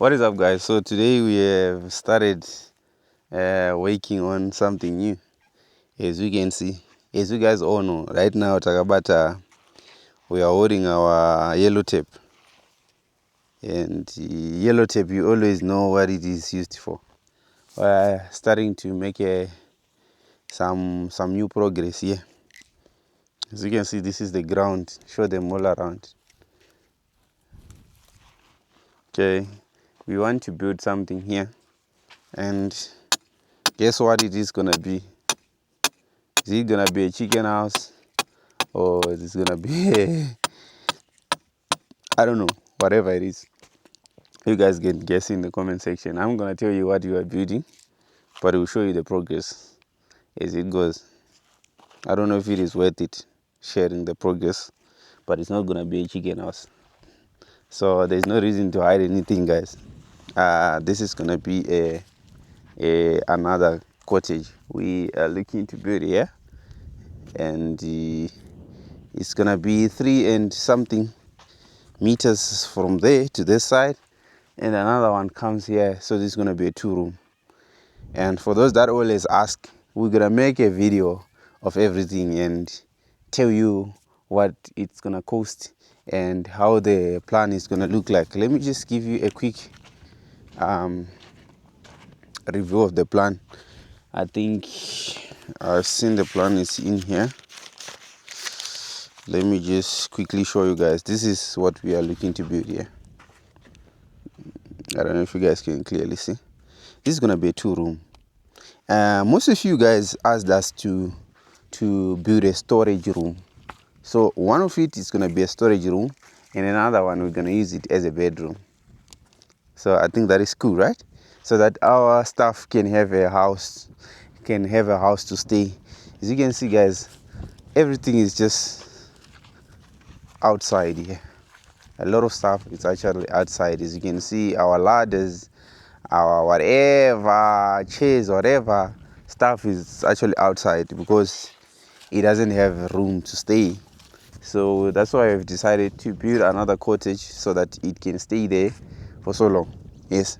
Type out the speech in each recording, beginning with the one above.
What is up, guys? So today we have started working on something new. As you can see, as you guys all know, right now Takabata, we are holding our yellow tape. And yellow tape, you always know what it is used for. We're starting to make some new progress here. As you can see, this is the ground. Show them all around. Okay, we want to build something here. And guess what it is gonna be? Is it gonna be a chicken house? Or is it gonna be I don't know, whatever it is. You guys can guess in the comment section. I'm gonna tell you what you are building, but it will show you the progress as it goes. I don't know if it is worth it sharing the progress, but it's not gonna be a chicken house. So there's no reason to hide anything, guys. This is gonna be another cottage we are looking to build here, and it's gonna be 3 and something meters from there to this side, and another one comes here. So this is gonna be a 2-room. And for those that always ask, we're gonna make a video of everything and tell you what it's gonna cost and how the plan is gonna look like. Let me just give you a quick review of the plan. I think I've seen the plan is in here. Let me just quickly show you guys. This is what we are looking to build here. I don't know if you guys can clearly see. This is gonna be a 2-room. Most of you guys asked us to build a storage room. So one of it is gonna be a storage room, and another one we're gonna use it as a bedroom. So I think that is cool, right? So that our staff can have a house to stay. As you can see, guys, everything is just outside here. A lot of stuff is actually outside. As you can see, our ladders, our whatever, chairs, whatever stuff is actually outside because it doesn't have room to stay. So that's why I've decided to build another cottage so that it can stay there for so long. Yes,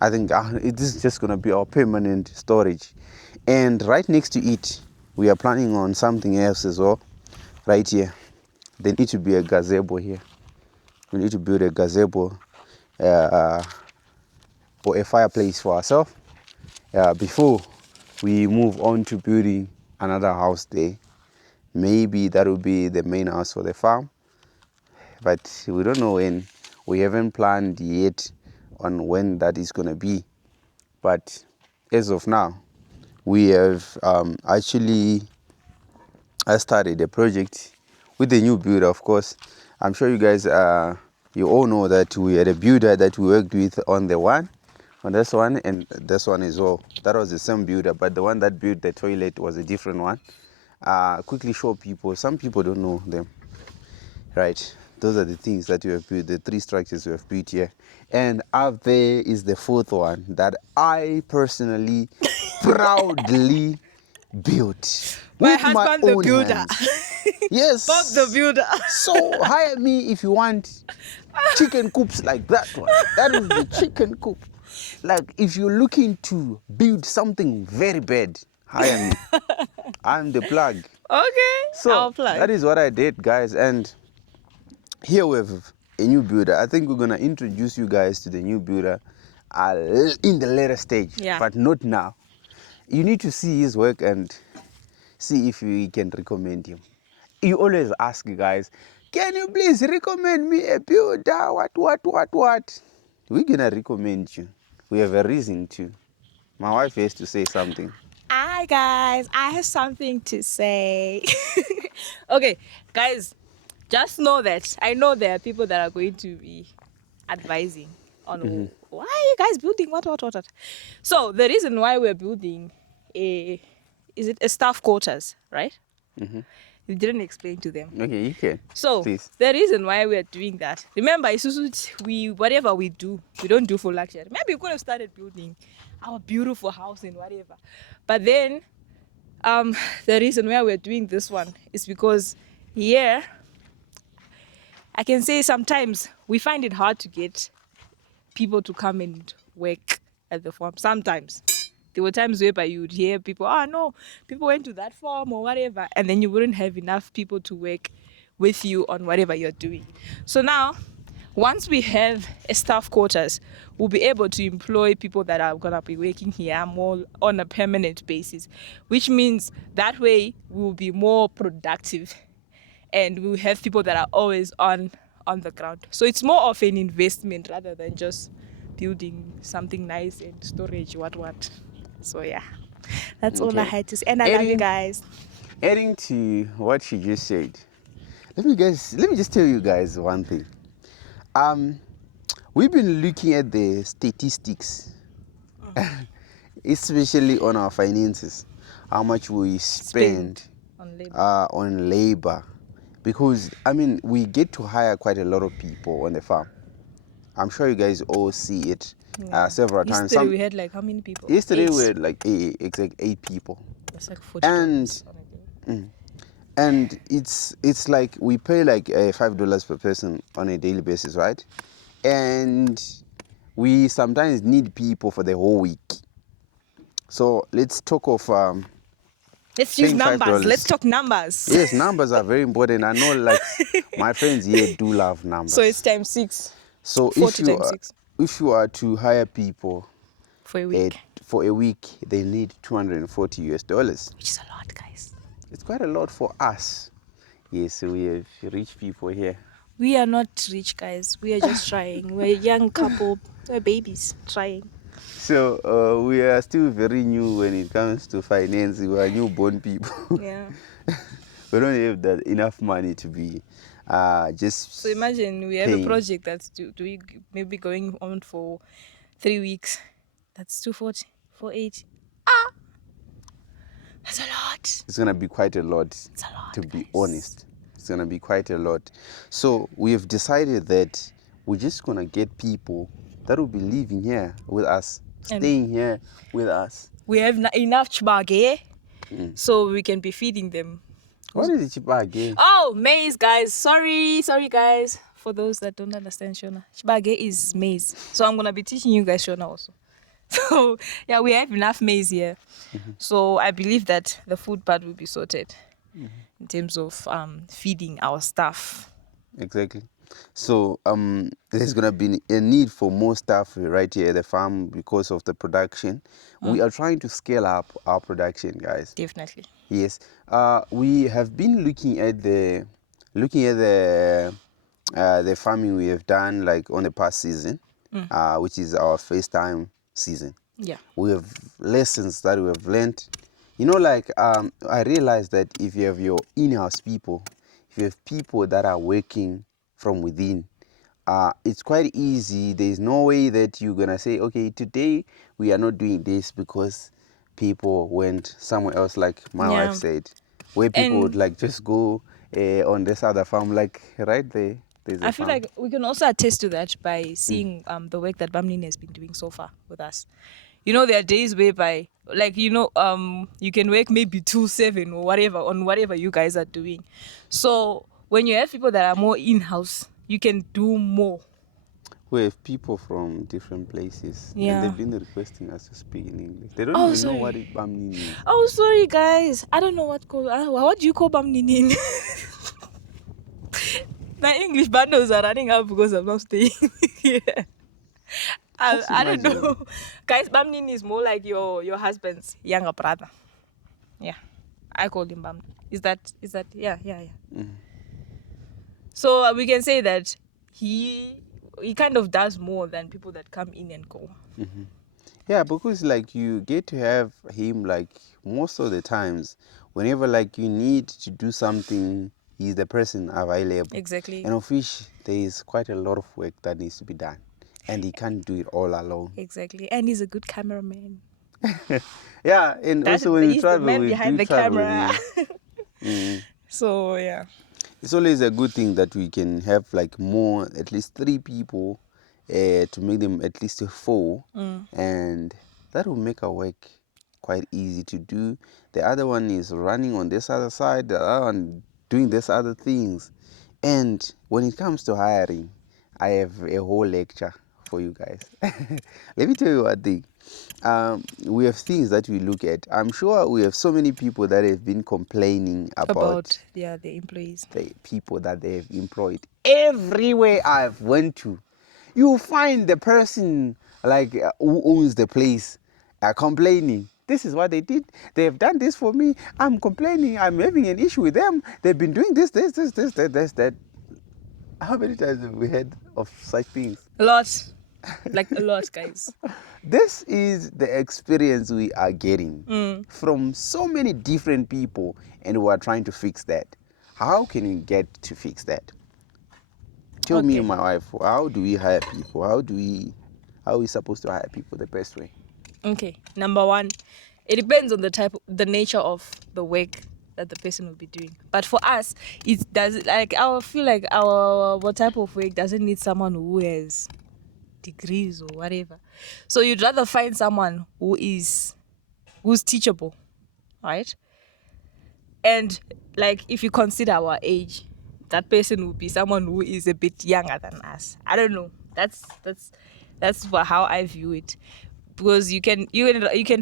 I think this is just gonna be our permanent storage. And right next to it, we are planning on something else as well. Right here, there needs to be a gazebo here. We need to build a gazebo or a fireplace for ourselves before we move on to building another house there. Maybe that will be the main house for the farm, but we don't know when. We haven't planned yet on when that is going to be. But as of now, we have actually started a project with the new builder. Of course, I'm sure you guys you all know that we had a builder that we worked with on this one and this one as well. That was the same builder, but the one that built the toilet was a different one. Quickly show people, some people don't know them, right? Those are the things that we have built, the 3 structures we have built here. And up there is the 4th one that I personally proudly built My with husband, my the own builder. hands. Yes. Bob the builder. So hire me if you want chicken coops like that one. That is the chicken coop. Like if you're looking to build something very bad, hire me. I'm the plug. Okay, So I'll plug. that is what I did, guys. And here we have a new builder. I think we're gonna introduce you guys to the new builder in the later stage, but not now. You need to see his work and see if we can recommend him. You always ask, guys, can you please recommend me a builder? What? We're gonna recommend you. We have a reason to. My wife has to say something. Hi guys, I have something to say. Okay, guys, just know that I know there are people that are going to be advising on why are you guys building what. So the reason why we're building a staff quarters, right? You didn't explain to them. Okay, you can. So Please. the reason why we're doing that, remember, whatever we do, we don't do for luxury. Maybe we could have started building our beautiful house and whatever, but then the reason why we're doing this one is because I can say sometimes we find it hard to get people to come and work at the farm. Sometimes there were times whereby you would hear people, oh no, people went to that farm or whatever, and then you wouldn't have enough people to work with you on whatever you're doing. So now, once we have a staff quarters, we'll be able to employ people that are gonna be working here more on a permanent basis, which means that way we will be more productive and we'll have people that are always on the ground. So it's more of an investment rather than just building something nice and storage what. So yeah, that's all I Okay. had to say. And I love you Adding, guys. adding to what she just said, let me just tell you guys one thing. We've been looking at the statistics, especially on our finances, how much we spend On labor. on labor, because I mean we get to hire quite a lot of people on the farm. I'm sure you guys all see it several times. Yesterday we had like how many people? Yesterday Eight. we had like eight people, That's like $40 and on a day. and it's like we pay like $5 per person on a daily basis, right? And we sometimes need people for the whole week. So let's talk of Let's use paying numbers. $5. Let's talk numbers. Yes, numbers are very important. I know, like my friends here do love numbers. So it's times 6. So 40 times 6 if you are to hire people for a week. for a week, they need $240. Which is a lot, guys. It's quite a lot for us. Yes, we have rich people here. We are not rich, guys. We are just trying. We're a young couple. We're babies trying. So we are still very new when it comes to finance. We are newborn people. Yeah. We don't have that enough money to be just. So imagine we have paying. a project that's maybe going on for 3 weeks. That's 240, 480. That's a lot. It's gonna be quite a lot. It's a lot, to be guys. honest. It's gonna be quite a lot. So we have decided that we're just gonna get people that will be living here with us, staying here with us. We have enough chibage, so we can be feeding them. What is it chibage? Oh, maize, guys. Sorry, guys. For those that don't understand Shona, chibage is maize. So I'm gonna be teaching you guys Shona also. So yeah, we have enough maize here. So I believe that the food part will be sorted in terms of feeding our staff. Exactly. So there's gonna be a need for more staff right here at the farm because of the production. We are trying to scale up our production, guys. Definitely. Yes. We have been looking at the farming we have done like on the past season, which is our first time season. Yeah. We have lessons that we have learned. You know, like I realized that if you have your in-house people, if you have people that are working from within, it's quite easy. There's no way that you're gonna say, okay, today we are not doing this because people went somewhere else, like my wife said, where people would like just go on this other farm, like right there. I feel like we can also attest to that by seeing the work that Bamlin has been doing so far with us. You know, there are days whereby, like, you know, you can work maybe 2/7 or whatever on whatever you guys are doing. So when you have people that are more in-house, you can do more. We have people from different places, Yeah. and they've been requesting us to speak in English. They don't even know what it Bamni means. Oh, sorry, guys. I don't know what do you call Bamninin? My English bundles are running out because I'm not staying here. I don't know. Guys, Bamnin is more like your husband's younger brother. Yeah. I call him Bam. Is that yeah. So we can say that he kind of does more than people that come in and go. Yeah, because like you get to have him like most of the times, whenever like you need to do something, he's the person available. Exactly. And of which there is quite a lot of work that needs to be done, and he can't do it all alone. Exactly, and he's a good cameraman. Yeah, and also when we travel, the man behind the camera. So yeah, it's always a good thing that we can have like more, at least 3 people, to make them at least 4, and that will make our work quite easy to do. The other one is running on this other side, the other one doing this other things. And when it comes to hiring, I have a whole lecture for you guys. Let me tell you one thing. We have things that we look at. I'm sure we have so many people that have been complaining about the employees. the people that they have employed. Everywhere I've went to, you find the person like who owns the place complaining. This is what they did. They have done this for me. I'm complaining. I'm having an issue with them. They've been doing this, that. How many times have we heard of such things? A lot. Like a lot, guys. This is the experience we are getting from so many different people, and we are trying to fix that. How can we get to fix that? Tell me, my wife, how do we hire people? How are we supposed to hire people the best way? Okay, number one, it depends on the nature of the work that the person will be doing. But for us, it does like I feel like our type of work doesn't need someone who has degrees or whatever. So you'd rather find someone who's teachable, right? And like if you consider our age, that person will be someone who is a bit younger than us. I don't know. That's how I view it. Because you can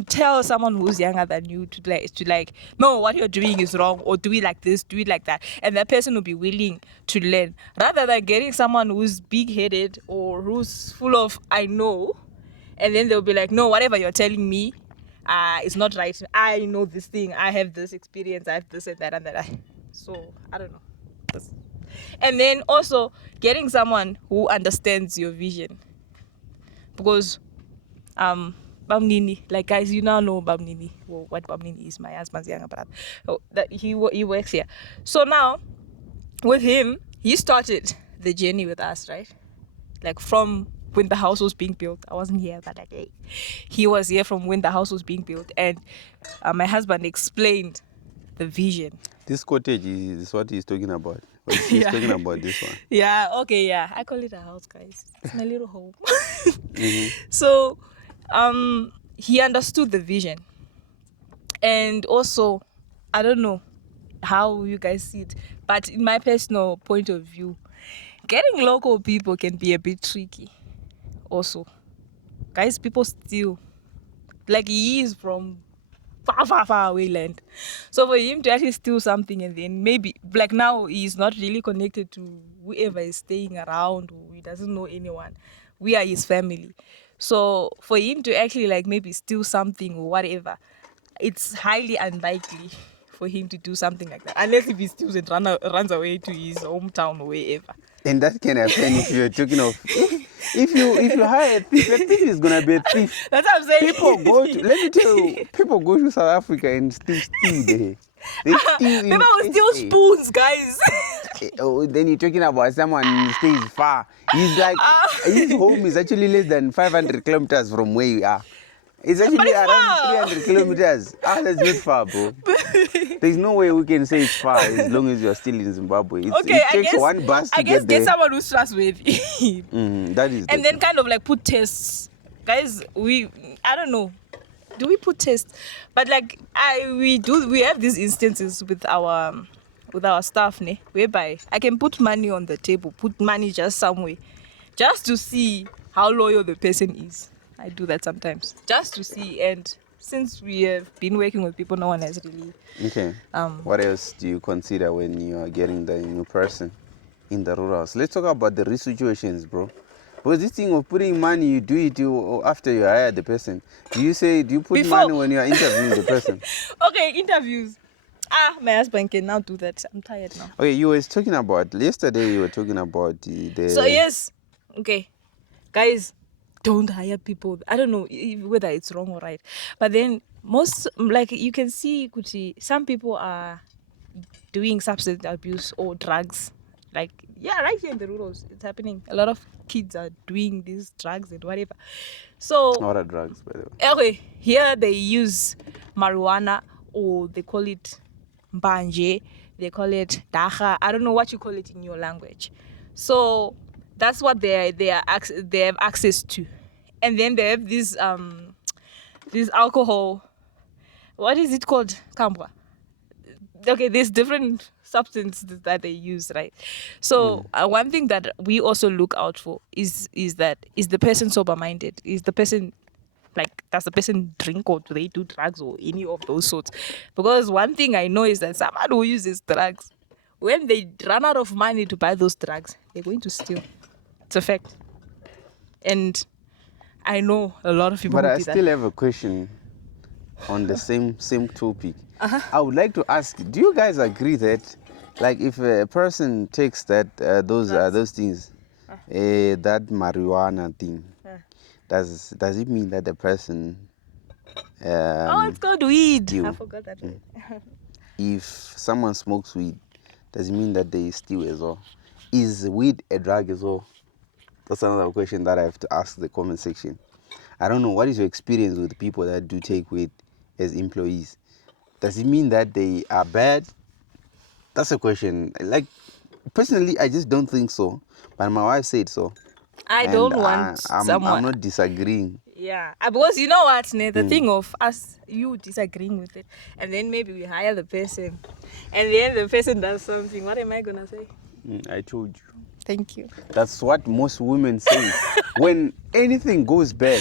tell someone who's younger than you to like no, what you're doing is wrong, or do it like this, do it like that, and that person will be willing to learn, rather than getting someone who's big-headed or who's full of I know, and then they'll be like, no, whatever you're telling me it's not right. I know this thing, I have this experience, I have this and that and that. So I don't know. And then also getting someone who understands your vision, because Bamnini, like guys, you now know Bamnini. Well, what Bamnini is, my husband's younger brother. Oh, that he works here. So now, with him, he started the journey with us, right? Like from when the house was being built. I wasn't here, but like he was here from when the house was being built, and my husband explained the vision. This cottage is what he's talking about. He's talking about this one. Yeah. Okay. Yeah. I call it a house, guys. It's my little home. So he understood the vision, and also I don't know how you guys see it, but in my personal point of view, getting local people can be a bit tricky also, guys. People steal, like he is from far away land, so for him to actually steal something, and then maybe like now he's not really connected to whoever is staying around, or he doesn't know anyone. We are his family. So for him to actually like maybe steal something or whatever, it's highly unlikely for him to do something like that, unless if he steals and runs away to his hometown or wherever. And that can happen if you're talking of if you hire a thief is gonna be a thief. That's what I'm saying. Let me tell you, people go to South Africa and steal there. They steal in People will steal SA. spoons, guys. Oh, then you're talking about someone who stays far. He's like his home is actually less than 500 kilometers from where you are. It's actually it's around far. 300 kilometers. That's not far, bro. There's no way we can say it's far as long as you're still in Zimbabwe. Okay, it takes one bus to get there. get someone who's trustworthy. That is. And then kind of like put tests, guys. I don't know. Do we put tests? But like we have these instances with our staff, whereby I can put money on the table, put money just somewhere, just to see how loyal the person is. I do that sometimes, just to see. And since we have been working with people, no one has really. Okay. What else do you consider when you are getting the new person in the rurals? Let's talk about the risk situations, bro. Because this thing of putting money, you do it after you hire the person. Do you put money when you are interviewing the person? Okay, interviews. My husband can now do that. I'm tired now. Okay, you were talking about yesterday. You were talking about the. So yes, okay, guys, don't hire people. I don't know whether it's wrong or right, but then most, like you can see, Kuti, some people are doing substance abuse or drugs. Like right here in the rurals, it's happening. A lot of kids are doing these drugs and whatever. So what are drugs, by the way? Okay, here they use marijuana, or they call it mbanje, they call it dacha. I don't know what you call it in your language. So that's what they have access to, and then they have this alcohol. What is it called? Kambwa. okay, there's different substances that they use, right? So one thing that we also look out for is the person sober minded? Is the person, like, does the person drink or do they do drugs or any of those sorts? Because one thing I know is that someone who uses drugs, when they run out of money to buy those drugs, they're going to steal. It's a fact. And I know a lot of people But who I do still that. have a question on the same topic. I would like to ask, do you guys agree that, like, if a person takes those things, that marijuana thing, does it mean that the person, Oh, it's called weed. I steal? forgot that word. If someone smokes weed, does it mean that they steal as well? Is weed a drug as well? That's another question that I have to ask the comment section. I don't know, what is your experience with people that do take weed as employees? Does it mean that they are bad? That's a question. Like, personally, I just don't think so. But my wife said so. I And don't want I'm someone. not disagreeing. Yeah, because you know what, Ne? The thing of us, you disagreeing with it, and then maybe we hire the person, and then the person does something. What am I gonna say? I told you. Thank you. That's what most women say. When anything goes bad,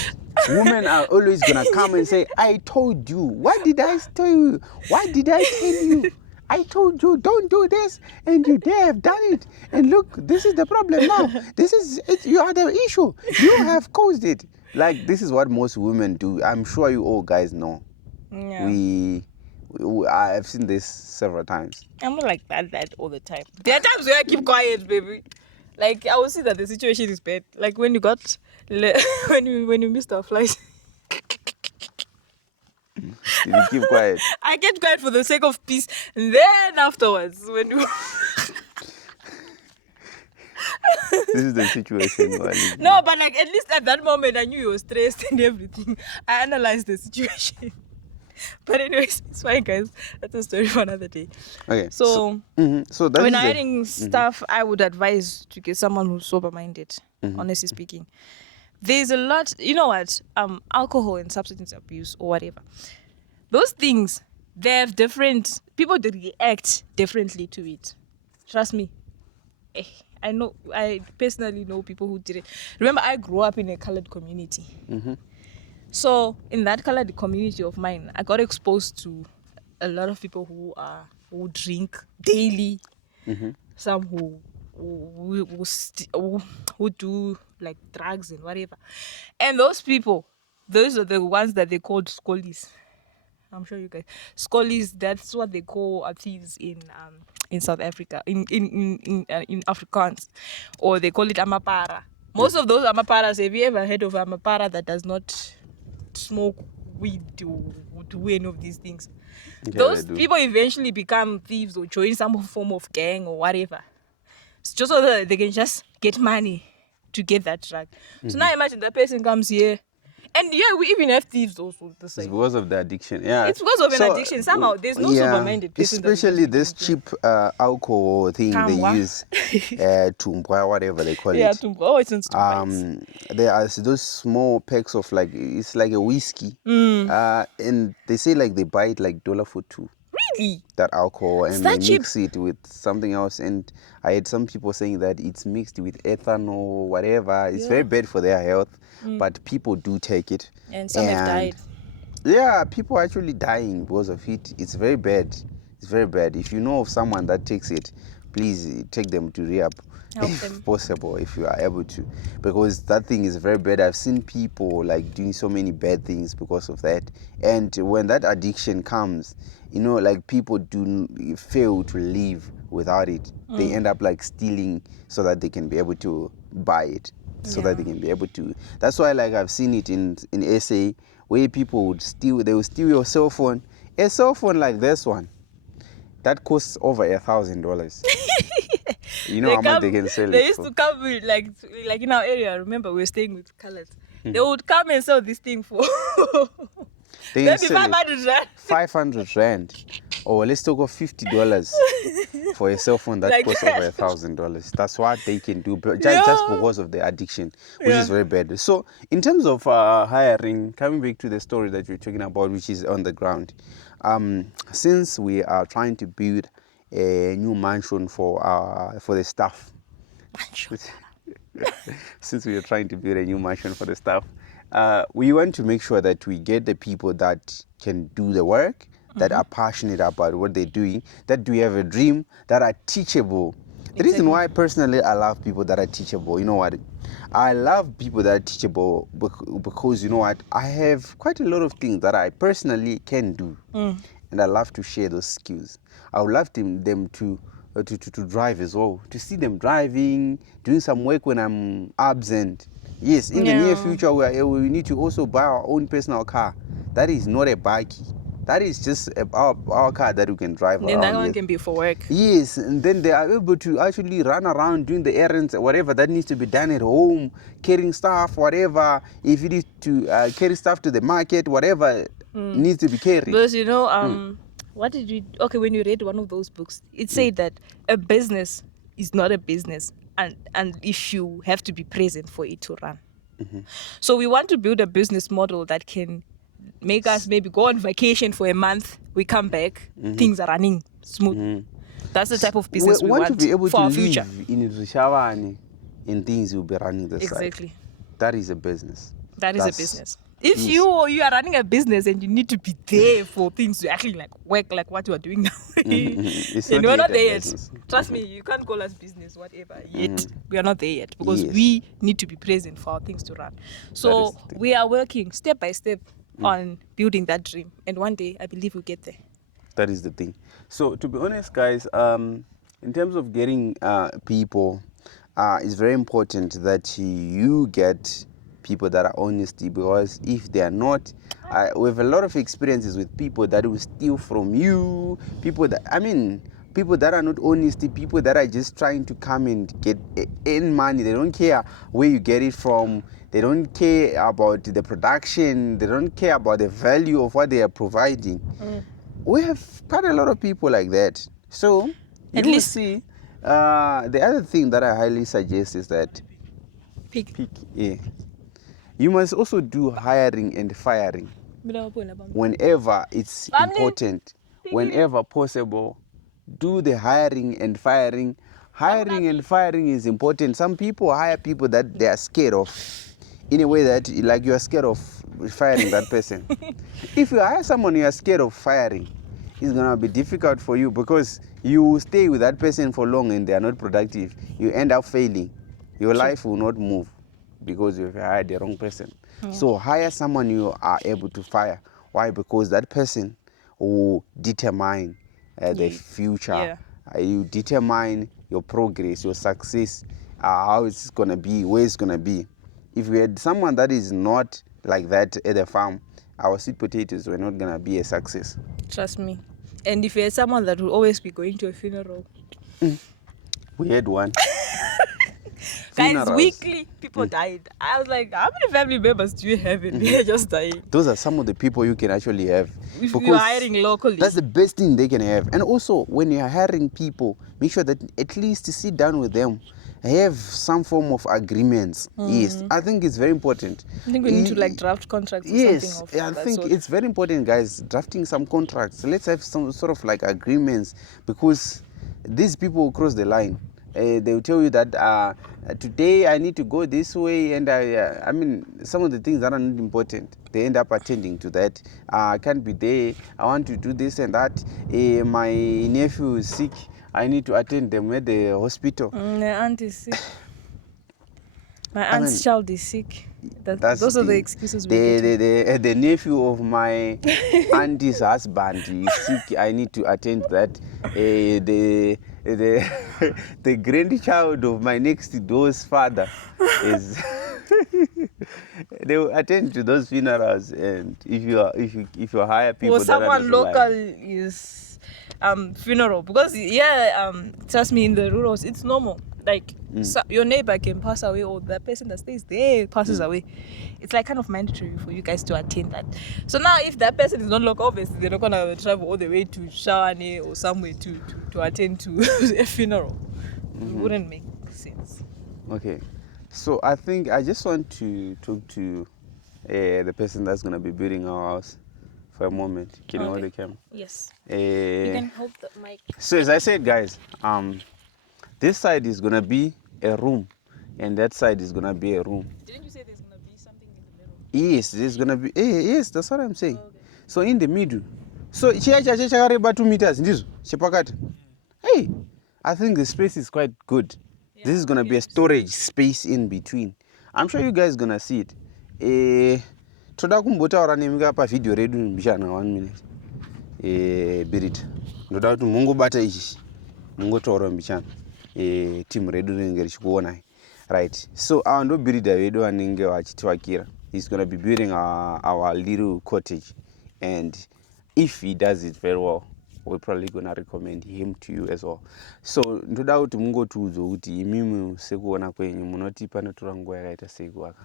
women are always gonna come and say, I told you. What did I tell you? What did I tell you? I told you, don't do this, and you dare have done it. And look, this is the problem now. This is it. You are the issue. You have caused it. Like, this is what most women do. I'm sure you all guys know. Yeah. I've seen this several times. I'm not like that all the time. There are times where I keep quiet, baby. Like, I will see that the situation is bad. Like when you got when you missed our flight. Did you keep quiet? I kept quiet for the sake of peace. And then afterwards, when you This is the situation you are living. no, but like at least at that moment I knew you were stressed and everything. I analyzed the situation. But anyways, it's fine, guys. That's a story for another day. Okay. So So that when is I'm eating stuff, I would advise to get someone who's sober-minded. Honestly speaking, there's a lot. You know what? Alcohol and substance abuse or whatever. Those things, they have different people. That react differently to it. Trust me. I know. I personally know people who did it. Remember, I grew up in a colored community. So in that colored community of mine, I got exposed to a lot of people who drink daily. Some who do like drugs and whatever. And those people, those are the ones that they called schollies. I'm sure you guys schollies. That's what they call thieves in South Africa, in Afrikaans, or they call it amapara. Most of those amaparas. Have you ever heard of amapara that does not smoke weed or do any of these things? Okay, Those people eventually become thieves or join some form of gang or whatever, just so that they can just get money to get that drug. So now imagine that person comes here, and yeah, we even have thieves also the It's same. because of the addiction. Yeah. It's because of an addiction. Somehow there's no sober-minded person. Especially this cheap alcohol thing Kamwa. they use, tumbwa, whatever they call Yeah, it. oh, it's in stupid. There are those small packs of, like, it's like a whiskey. And they say like they buy it like $1 for $2. Really? That alcohol, and that they cheap? mix it with something else. And I had some people saying that it's mixed with ethanol, whatever. It's very bad for their health, but people do take it. And some have died. Yeah, people are actually dying because of it. It's very bad. It's very bad. If you know of someone that takes it, please take them to rehab. Help If them. possible, if you are able to, because that thing is very bad. I've seen people like doing so many bad things because of that. And when that addiction comes, like, people fail to live without it. They end up like stealing so that they can be able to buy it, so that they can be able to. That's why, like, I've seen it in SA, where people would they will steal your cell phone. A cell phone like this one that costs over $1,000. You know how much they can sell it They used for? to come with like in our area. Remember, we were staying with colors. They would come and sell this thing for They maybe can sell it 500 rand. 500 rand, or let's talk of $50. for a cell phone that Like costs that. over $1,000. That's what they can do, but just Yeah. because of the addiction, which is Yeah. very bad. So, in terms of hiring, coming back to the story that you're talking about, which is on the ground, since we are trying to build a new mansion for the staff, since we are trying to build a new mansion for the staff, we want to make sure that we get the people that can do the work, that are passionate about what they're doing, that do have a dream, that are teachable. The reason Exactly. why personally I love people that are teachable, you know what? I love people that are teachable because you know what? I have quite a lot of things that I personally can do, and I love to share those skills. I would love them to drive as well, to see them driving, doing some work when I'm absent. Yes, in the near Yeah. future, we need to also buy our own personal car. That is not a bike. That is just our car that we can drive And then that around one with. can be for work. Yes, and then they are able to actually run around doing the errands, whatever that needs to be done at home, carrying stuff, whatever. If you need to carry stuff to the market, whatever needs to be carried. Because what did you? Okay, when you read one of those books, it said that a business is not a business, and if you have to be present for it to run. So we want to build a business model that can make us maybe go on vacation for a month. We come back, things are running smooth. That's the type of business we want want to be able for to our live future. in Rushavani and things will be running the side. Exactly. That is a business. That is a That's- business. If yes. you are running a business and you need to be there for things to actually like work like what you are doing now, It's then not we're yet not a there yet. business. Trust me, you can't call us business, whatever. Yet we are not there yet because Yes. we need to be present for our things to run. So the thing. we are working step by step on building that dream, and one day I believe we'll get there. That is the thing. So to be honest, guys, in terms of getting people, it's very important that you get people that are honest, because if they are not, we have a lot of experiences with people that will steal from you, people that are not honest, people that are just trying to come and get in money. They don't care where you get it from. They don't care about the production. They don't care about the value of what they are providing. We have quite a lot of people like that. So At you will least- see. The other thing that I highly suggest is that Pick. yeah, you must also do hiring and firing whenever it's Family. important, whenever possible. Do the hiring and firing. Hiring and firing is important. Some people hire people that they are scared of, in a way that like you are scared of firing that person. If you hire someone you are scared of firing, it's gonna be difficult for you, because you stay with that person for long and they are not productive. You end up failing. Your life will not move because you've hired the wrong person. So hire someone you are able to fire. Why? Because that person will determine the future. Yeah. You determine your progress, your success, how it's gonna be, where it's gonna be. If we had someone that is not like that at the farm, our sweet potatoes were not gonna be a success. Trust me. And if you're someone that will always be going to a funeral, We had one. guys, Funerals. weekly people died. I was like, how many family members do you have and they're just dying? Those are some of the people you can actually have. If because you're hiring locally. That's the best thing they can have. And also, when you're hiring people, make sure that at least sit down with them, have some form of agreements. Yes, I think it's very important. I think we need to like draft contracts or Yes, something of I that think sort. it's very important, guys, drafting some contracts. Let's have some sort of like agreements, because these people will cross the line. They will tell you that today I need to go this way, and I mean, some of the things that are not important, they end up attending to that. I can't be there. I want to do this and that. My nephew is sick. I need to attend them at the hospital. My aunt is sick. My aunt's child is sick. That's Those are the thing. excuses we get. The nephew of my auntie's husband is sick. I need to attend that. The the grandchild of my next door's father is. They will attend to those funerals, and if you hire people Or that are someone not local alive. is funeral, because trust me, in the rurals it's normal. Like your neighbor can pass away, or the person that stays there passes away. It's like kind of mandatory for you guys to attend that. So now, if that person is not local, obviously they're not gonna travel all the way to Shawane or somewhere to attend to a funeral. It wouldn't make sense. Okay, so I think I just want to talk to the person that's gonna be building our house for a moment. Can you hold the camera? Yes. You can hold the mic. So as I said, guys, this side is gonna be a room, and that side is gonna be a room. Didn't you say there's gonna be something in the middle? Yes, there's gonna be. Yes, that's what I'm saying. Okay. So in the middle. So chiya chacho chakareba 2 meters ndizvo chepakati. Hey, I think the space is quite good. Yeah, this is gonna be a storage space in between. I'm sure you guys gonna see it. Toda kumbotaura nemi pavidhio redu mbichana 1 minute. Birita. Ndoda kuti mungobata ichi. Mungotaura mbichana. Team redu rinenge richikuonai. Right. So our no builder vedu vanenge vachitivakira. He's gonna be building our little cottage, and if he does it very well, we're probably gonna recommend him to you as well. So ndoda kuti mungotiudza kuti imimi sekuona kwenyu munoti panotora nguva yakaita sei kuvaka?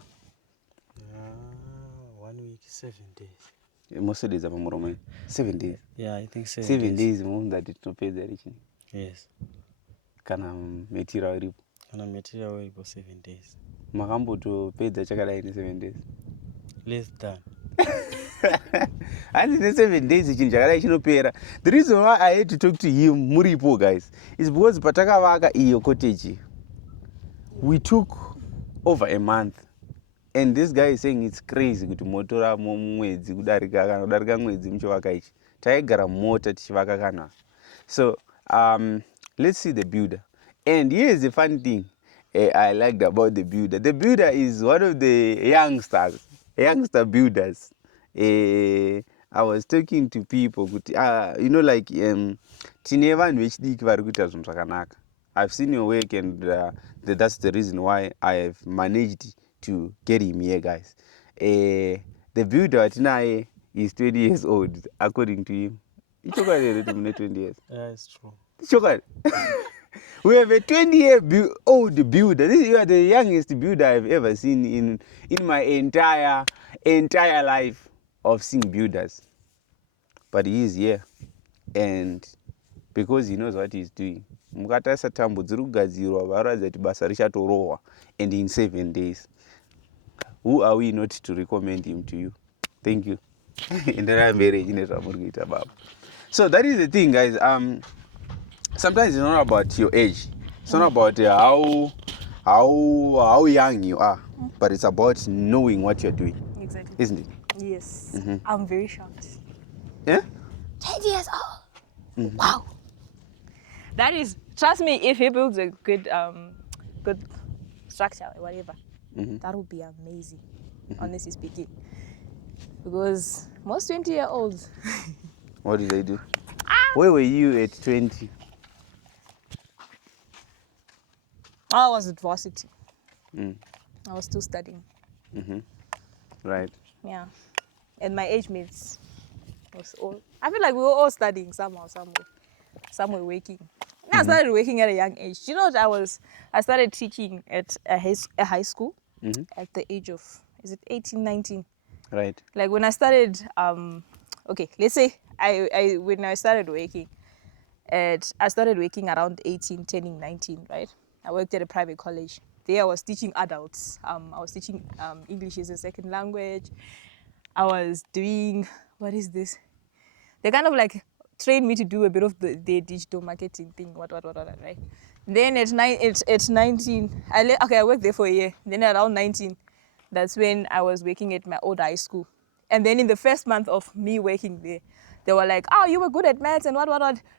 1 week, 7 days. Most days apa muromo 7 days. Yeah, I think 7 days munhu tinopedza richi. Yes. Kana material iripo. Kana material iripo 7 days. Makambotopedza chakadai ne 7 days. Less than. And in the 7 days chinopera. The reason why I had to talk to him muripo, guys, is because patakavaka iyo cottage, we took over a month, and this guy is saying it's crazy kuti motora mwedzi kudarika mwedzi muchovaka ichi. Taigara mota tichivaka kana. So let's see the builder. And here's the fun thing I liked about the builder. The builder is one of the youngster builders. I was talking to people, you know, like tine vanhu vechidiki vari kuita zvinhu zvakanaka. I've seen your work, and that's the reason why I have managed to get him here, guys. The builder atinaye is 20 years old, according to him. It's okay to 20 years. Yeah, it's true. It's okay. We have a 20-year-old builder. You are the youngest builder I've ever seen in my entire life of seeing builders. But he is here, and because he knows what he's doing. Mukatarisa tambo dziri kugadzirwa varatidza kuti basa richatorohwa, and in 7 days. Who are we not to recommend him to you? Thank you. So that is the thing, guys. Sometimes it's not about your age. It's not about how young you are, but it's about knowing what you're doing. Exactly. Isn't it? Yes. I'm very shocked. Yeah? 10 years old. Wow. That is, trust me, if he builds a good structure or whatever, that would be amazing, honestly speaking. Because most 20-year-olds. What did they do? Where were you at 20? I was at varsity. I was still studying. Right. Yeah. And my age mates was all, I feel like we were all studying somehow, somewhere. Some were working. I started working at a young age. You know what I started teaching at a high school at the age of, is it 18, 19? Right. Like when I started, okay, let's say when I started working, I started working around 18, turning 19, right? I worked at a private college. There I was teaching adults. I was teaching English as a second language. I was doing, what is this? They kind of like trained me to do a bit of the digital marketing thing, what, right? Then at 19, I worked there for a year. Then around 19, that's when I was working at my old high school. And then in the first month of me working there, they were like, oh, you were good at maths and what.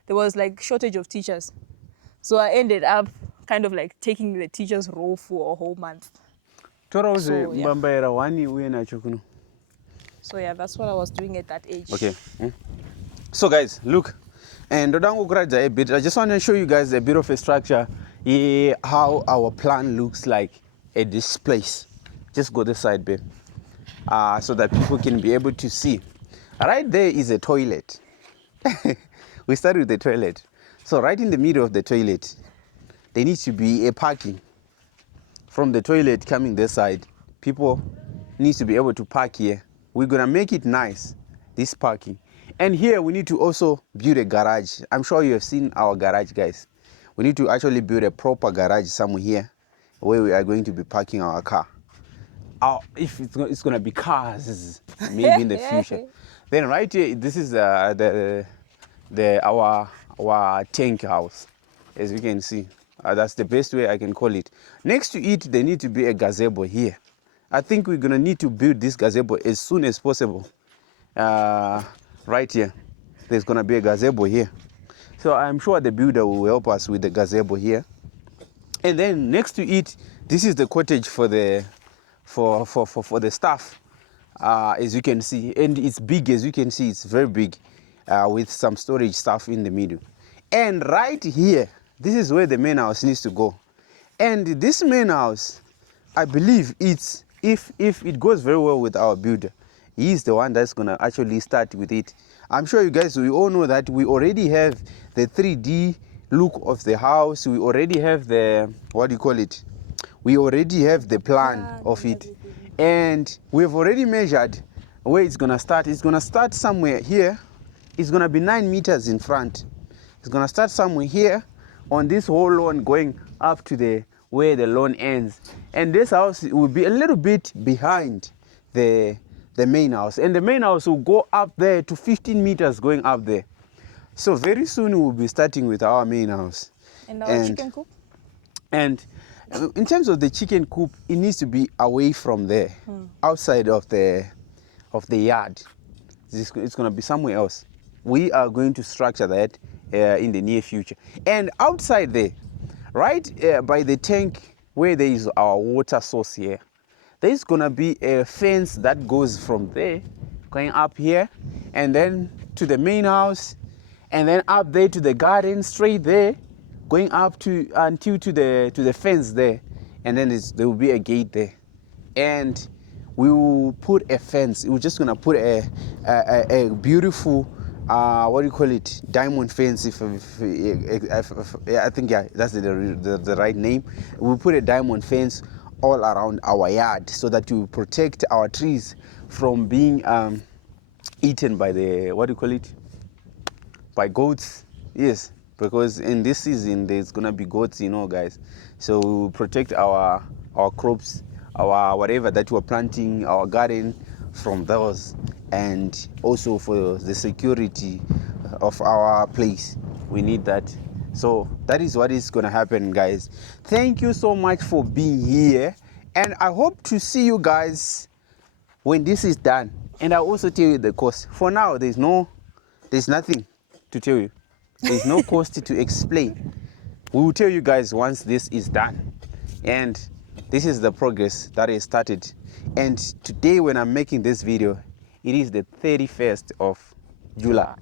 There was like shortage of teachers. So I ended up kind of like taking the teacher's role for a whole month. So yeah, that's what I was doing at that age. Okay. So guys, look. And a bit. I just want to show you guys a bit of a structure, how our plan looks like at this place. Just go this side, babe. So that people can be able to see. Right there is a toilet. We start with the toilet. So right in the middle of the toilet, there needs to be a parking. From the toilet coming this side, people need to be able to park here. We're gonna make it nice, this parking. And here we need to also build a garage. I'm sure you have seen our garage, guys. We need to actually build a proper garage somewhere here where we are going to be parking our car. If it's gonna be cars, maybe in the future. Then right here, this is our tank house, as you can see. That's the best way I can call it. Next to it, there need to be a gazebo here. I think we're gonna need to build this gazebo as soon as possible. Right here, there's gonna be a gazebo here. So I'm sure the builder will help us with the gazebo here. And then next to it, this is the cottage for the staff, as you can see. And it's big, as you can see, it's very big, with some storage stuff in the middle. And right here, this is where the main house needs to go. And this main house, I believe it's, if it goes very well with our builder, he's the one that's gonna actually start with it. I'm sure you guys, we all know that we already have the 3D look of the house. We already have the, what do you call it? We already have the plan of it. And we've already measured where it's gonna start. It's gonna start somewhere here. It's gonna be 9 meters in front. It's gonna start somewhere here on this whole lawn going up to the where the lawn ends. And this house will be a little bit behind the main house. And the main house will go up there to 15 meters going up there. So very soon we'll be starting with our main house. And our chicken coop? And in terms of the chicken coop, it needs to be away from there, outside of the yard. It's going to be somewhere else. We are going to structure that in the near future. And outside there, right by the tank where there is our water source here, there's going to be a fence that goes from there, going up here, and then to the main house, and then up there to the garden, straight there, going up to until to the fence there, and then there will be a gate there, and we will put a fence. We're just gonna put a beautiful what do you call it? Diamond fence. If I think that's the right name. We'll put a diamond fence all around our yard so that to protect our trees from being eaten by the, what do you call it? By goats. Yes, because in this season there's gonna be goats, you know, guys. So we'll protect our crops, our whatever that we're planting, our garden from those, and also for the security of our place. We need that. So that is what is gonna happen, guys. Thank you so much for being here, and I hope to see you guys when this is done. And I'll also tell you the cost. For now, there's nothing to tell you. There's no cost to explain. We will tell you guys once this is done. And this is the progress that is started. And today when I'm making this video, it is the 31st of July.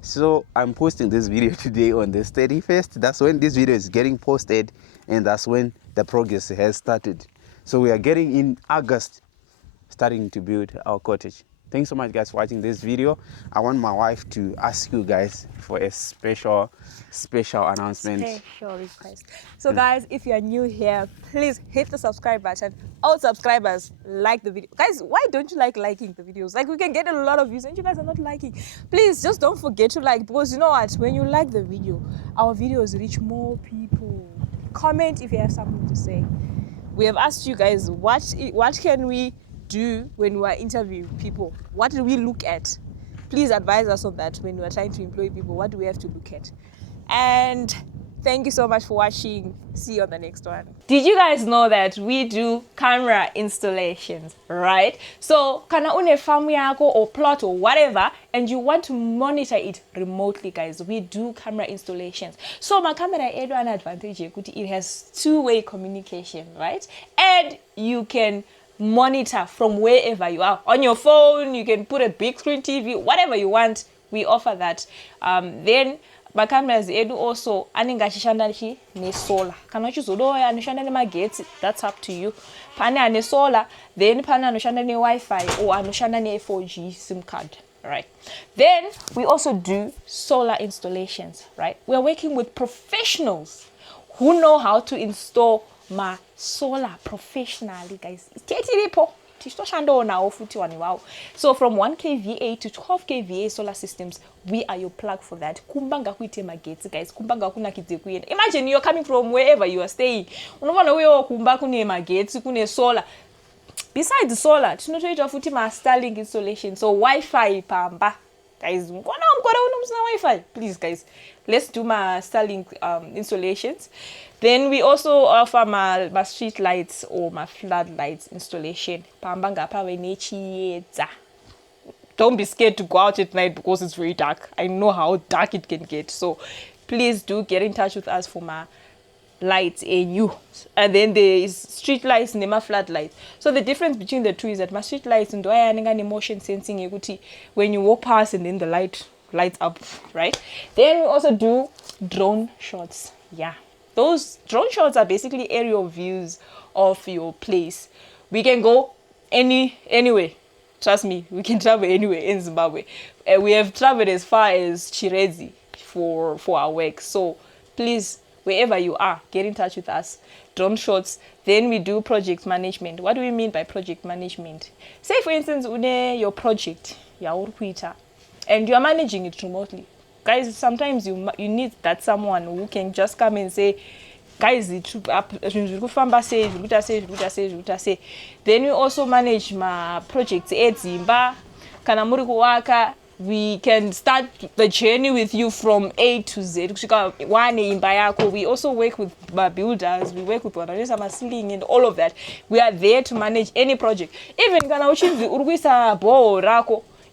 So I'm posting this video today on the 31st. That's when this video is getting posted, and that's when the progress has started. So we are getting in August, starting to build our cottage. Thanks so much, guys, for watching this video. I want my wife to ask you guys for a special announcement. Special request. So guys, if you are new here, please hit the subscribe button. All subscribers, like the video. Guys, why don't you like liking the videos? Like, we can get a lot of views and you guys are not liking. Please just don't forget to like, because you know what, when you like the video, our videos reach more people. Comment if you have something to say. We have asked you guys, what can we do when we are interviewing people? What do we look at? Please advise us on that. When we are trying to employ people, what do we have to look at? And thank you so much for watching. See you on the next one. Did you guys know that we do camera installations, right? So kana une farm yako or plot or whatever, and you want to monitor it remotely, guys, we do camera installations. So my camera edu an advantage kuti it has two-way communication, right? And you can monitor from wherever you are. On your phone, you can put a big screen TV, whatever you want, we offer that. Then my cameras edu also aningashishanda ne solar. Kana chizodoya anoshanda ne magetsi, that's up to you. Pane ane solar, then pane anoshanda ne Wi-Fi or anoshanda ne 4G SIM card, right? Then we also do solar installations, right? We're working with professionals who know how to install my solar professionally, guys. So from 1 kVA to 12 kVA solar systems, we are your plug for that. Kumbanga kuite magetsi, guys. Kumbanga kuna kidze kuyenda. Imagine you're coming from wherever you are staying. Unovana wewe kumba kune magetsi, kune solar. Besides solar, tinotoita futi ma Starlink installation. So Wi-Fi pamba. Guys, Wi-Fi. Please, guys, let's do my Starlink installations. Then we also offer my street lights or my floodlights installation. Pamba ngapa wenechiyedza. Don't be scared to go out at night because it's very dark. I know how dark it can get. So please do get in touch with us for my lights and then there is street lights and my floodlights. So the difference between the two is that my street lights and motion sensing when you walk past and then the lights up, right? Then we also do drone shots. Yeah, those drone shots are basically aerial views of your place. We can go anywhere. Trust me, we can travel anywhere in Zimbabwe. We have traveled as far as Chirezi for our work. So please, wherever you are, get in touch with us. Drone shots. Then we do project management. What do we mean by project management? Say, for instance, your project, and you are managing it remotely. Guys, sometimes you need that someone who can just come and say, guys, then we also manage my projects at Zimba. We can start the journey with you from A to Z. We also work with builders, we work with ceiling and all of that. We are there to manage any project. Even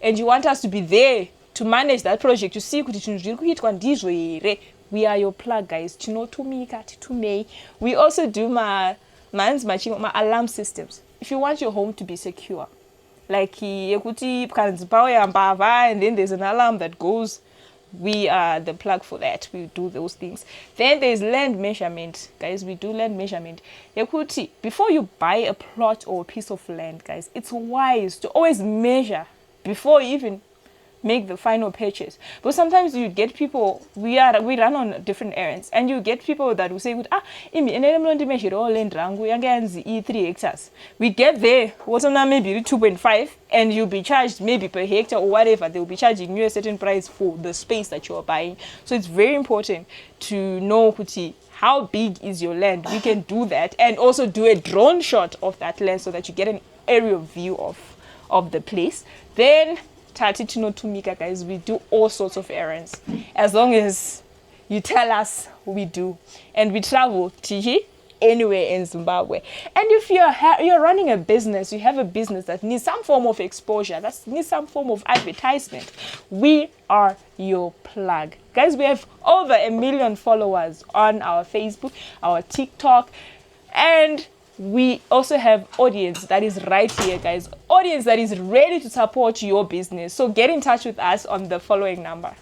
and you want us to be there to manage that project, to see we are your plug, guys. We also do my alarm systems. If you want your home to be secure, like and then there's an alarm that goes, we are the plug for that. We do those things. Then there's land measurement, guys. We do land measurement. Before you buy a plot or a piece of land, guys, it's wise to always measure before you even make the final purchase. But sometimes you get people, we run on different errands, and you get people that will say, E3 hectares. We get there, what's on maybe 2.5, and you'll be charged maybe per hectare or whatever. They'll be charging you a certain price for the space that you're buying. So it's very important to know how big is your land. We can do that and also do a drone shot of that land so that you get an aerial view of the place. Then guys, we do all sorts of errands as long as you tell us we do, and we travel anywhere in Zimbabwe. And if you're running a business, you have a business that needs some form of exposure, that needs some form of advertisement, we are your plug, guys. We have over 1 million followers on our Facebook, our TikTok, and we also have audience that is right here, guys. Audience that is ready to support your business. So get in touch with us on the following number.